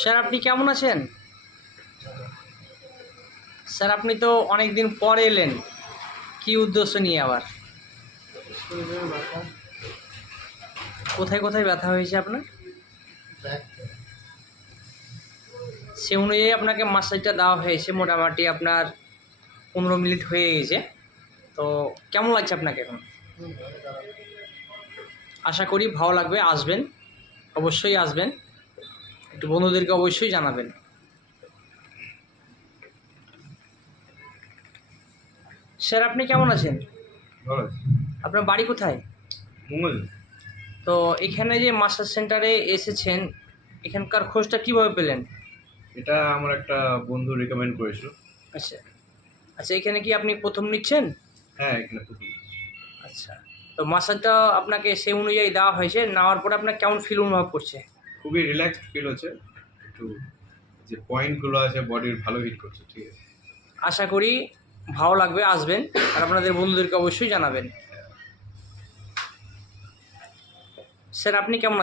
Sir আপনি কেমন আছেন? স্যার আপনি তো অনেক দিন পরে এলেন, কি উদ্দেশ্য নিয়ে আবার? কোথায় কোথায় ব্যথা হয়েছে আপনার? সে অনুযায়ী আপনাকে মাসাজটা দেওয়া হয়েছে, মোটামুটি আপনার 15 মিনিট হয়ে গেছে। তো কেমন লাগছে আপনাকে এখন? আশা করি ভালো লাগবে, আসবেন, অবশ্যই আসবেন, একটু বন্ধুদেরকে অবশ্যই জানাবেন। স্যার আপনি কেমন আছেন? ভালো আছি। আপনার বাড়ি কোথায়? মঙ্গল। তো এখানে যে মাসাজ সেন্টারে এসেছেন, এখানকার খোঁজটা কীভাবে পেলেন? এটা আমার একটা বন্ধু রেকমেন্ড করেছিল। আচ্ছা আচ্ছা, এখানে কি আপনি প্রথম নিচ্ছেন? হ্যাঁ, এখানে প্রথম। আচ্ছা, তো মাসাজটা আপনাকে সেই অনুযায়ী দেওয়া হয়েছে, নেওয়ার পরে আপনার কেমন ফিল অনুভব করছে? খুবই রিল্যাক্সড ফিল হচ্ছে। একটু যে পয়েন্টগুলো আছে বডির ভালো হিট করছে, ঠিক আছে। আশা করি ভালো লাগবে, আসবেন আর আপনাদের বন্ধুদেরকে অবশ্যই জানাবেন। স্যার আপনি কেমন